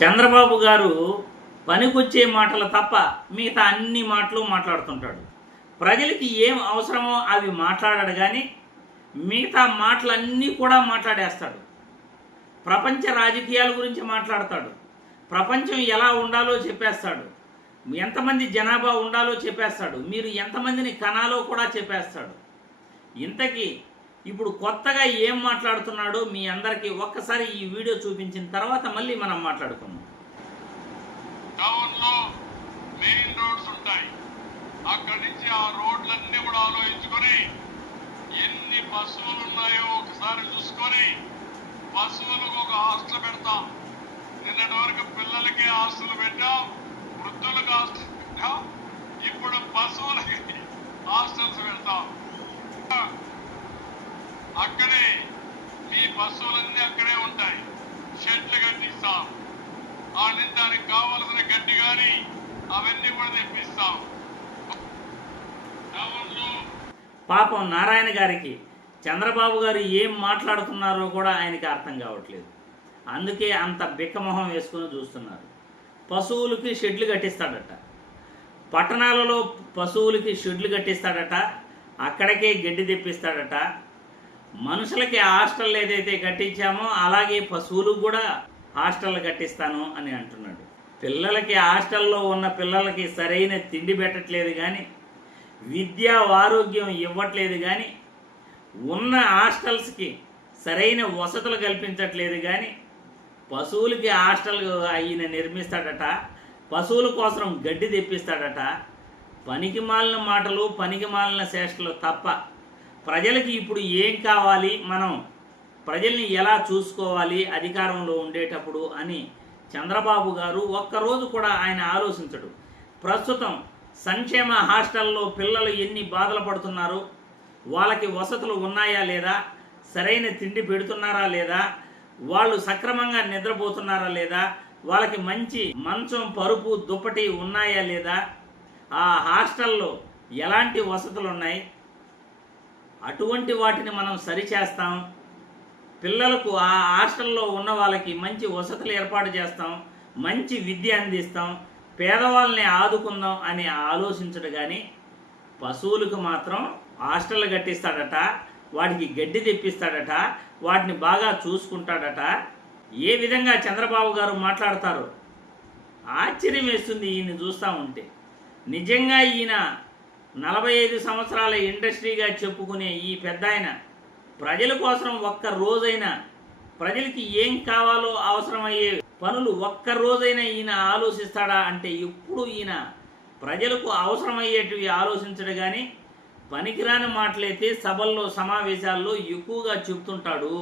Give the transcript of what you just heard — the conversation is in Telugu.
చంద్రబాబు గారు పనికొచ్చే మాటలు తప్ప మిగతా అన్ని మాటలు మాట్లాడుతుంటాడు. ప్రజలకి ఏం అవసరమో అవి మాట్లాడాడు, కానీ మిగతా మాటలన్నీ కూడా మాట్లాడేస్తాడు. ప్రపంచ రాజకీయాల గురించి మాట్లాడతాడు, ప్రపంచం ఎలా ఉండాలో చెప్పేస్తాడు, ఎంతమంది జనాభా ఉండాలో చెప్పేస్తాడు, మీరు ఎంతమందిని కనాలో కూడా చెప్పేస్తాడు. ఇంతకీ ఇప్పుడు కొత్తగా ఏం మాట్లాడుతున్నాడో మీ అందరికీ ఒక్కసారి ఈ వీడియో చూపించిన తర్వాత మళ్ళీ మనం మాట్లాడుకుందాం. టౌన్లో మెయిన్ రోడ్స్ ఉంటాయి, అక్కడి నుంచి ఆ రోడ్లన్నీ కూడా ఆలోచించుకొని ఎన్ని పశువులు ఉన్నాయో ఒకసారి చూసుకొని పశువులకు ఒక హాస్టల్ పెడతాం. నిన్నటి వరకు పిల్లలకి హాస్టల్ పెట్టాం, వృద్ధులకు హాస్టల్ పెట్టాం, ఇప్పుడు పశువులకి హాస్టల్స్ పెడతాం. అక్కడే మీ పశువులన్నీ అక్కడే ఉంటాయి, షెడ్లు కట్టిస్తాం. దానికి కావలసిన గడ్డి కానీ అవన్నీ కూడా తెప్పిస్తాం. పాపం నారాయణ గారికి చంద్రబాబు గారు ఏం మాట్లాడుతున్నారో కూడా ఆయనకి అర్థం కావట్లేదు. అందుకే అంత బిక్కమొహం వేసుకుని చూస్తున్నారు. పశువులకి షెడ్లు కట్టిస్తాడట, పట్టణాలలో పశువులకి షెడ్లు కట్టిస్తాడట, అక్కడికే గడ్డి తెప్పిస్తాడట. మనుషులకి హాస్టల్ ఏదైతే కట్టించామో అలాగే పశువులకు కూడా హాస్టల్ కట్టిస్తాను అని అంటున్నాడు. పిల్లలకి హాస్టల్లో ఉన్న పిల్లలకి సరైన తిండి పెట్టట్లేదు, కానీ విద్యా ఆరోగ్యం ఇవ్వట్లేదు, కానీ ఉన్న హాస్టల్స్కి సరైన వసతులు కల్పించట్లేదు, కానీ పశువులకి హాస్టల్ అయిన నిర్మిస్తాడట, పశువుల కోసం గడ్డి తెప్పిస్తాడట. పనికి మాలిన మాటలు, పనికి మాలిన చేష్టలు తప్ప ప్రజలకి ఇప్పుడు ఏం కావాలి, మనం ప్రజల్ని ఎలా చూసుకోవాలి అధికారంలో ఉండేటప్పుడు అని చంద్రబాబు గారు ఒక్కరోజు కూడా ఆయన ఆలోచించడు. ప్రస్తుతం సంక్షేమ హాస్టల్లో పిల్లలు ఎన్ని బాధలు పడుతున్నారు, వాళ్ళకి వసతులు ఉన్నాయా లేదా, సరైన తిండి పెడుతున్నారా లేదా, వాళ్ళు సక్రమంగా నిద్రపోతున్నారా లేదా, వాళ్ళకి మంచి మంచం, పరుపు, దుప్పటి ఉన్నాయా లేదా, ఆ హాస్టల్లో ఎలాంటి వసతులు ఉన్నాయి, అటువంటి వాటిని మనం సరిచేస్తాం. పిల్లలకు ఆ హాస్టల్లో ఉన్న వాళ్ళకి మంచి వసతులు ఏర్పాటు చేస్తాం, మంచి విద్య అందిస్తాం, పేదవాళ్ళని ఆదుకుందాం అని ఆలోచించడు. కానీ పశువులకు మాత్రం హాస్టల్ కట్టిస్తాడట, వాటికి గడ్డి తెప్పిస్తాడట, వాటిని బాగా చూసుకుంటాడట. ఏ విధంగా చంద్రబాబు గారు మాట్లాడతారో ఆశ్చర్యం వేస్తుంది ఈయన చూస్తూ ఉంటే. నిజంగా ఈయన 45 సంవత్సరాల ఇండస్ట్రీగా చెప్పుకునే ఈ పెద్ద ఆయన ప్రజల కోసం ఒక్క రోజైనా, ప్రజలకి ఏం కావాలో అవసరమయ్యే పనులు ఒక్క రోజైనా ఈయన ఆలోచిస్తాడా అంటే ఎప్పుడు ఈయన ప్రజలకు అవసరమయ్యేటివి ఆలోచించడు. కానీ పనికిరాని మాటలైతే సభల్లో, సమావేశాల్లో ఎక్కువగా చెబుతుంటాడు.